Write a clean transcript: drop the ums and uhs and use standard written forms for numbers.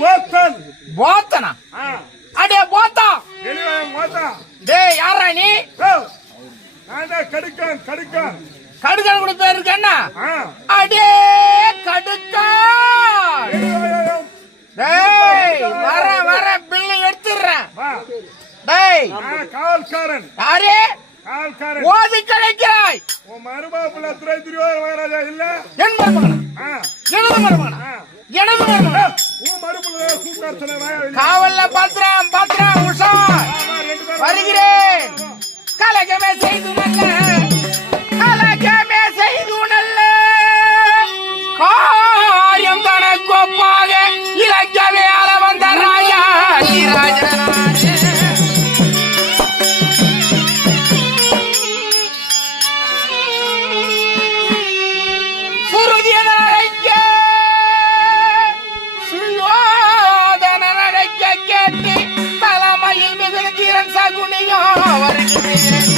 போத்தன். போத்தனா? அடே போத்தா. டேய் யாரா நீ? நான் கடுக்கன். கடுக்கன் கூட பேர் இருக்கு என்ன? அடே கடுக்கன். டேய் வர பில்லை எடுத்துறேன். டேய் காவல்காரன். யாரே? காவல்காரன். ஓதி கிடைக்கிறாய். உன் மருமகன் துரை திருவாரூர் இல்ல? என் மருமகனா? எனது மருமகனா? எனது மருமகனா? உன் மருமகன் கூப்பிட்டு காவல்ல பாத்திரம் உஷா வருகிறேன். கலகமே செய்து நல்ல காரியம் தனக்கொப்பாக இலங்கவே அள வந்த ராஜா சுருதியன நடக்க கேட்டு தலைமையில் மிகுந்த தீரன் சகுனியோ வருகிறேன்.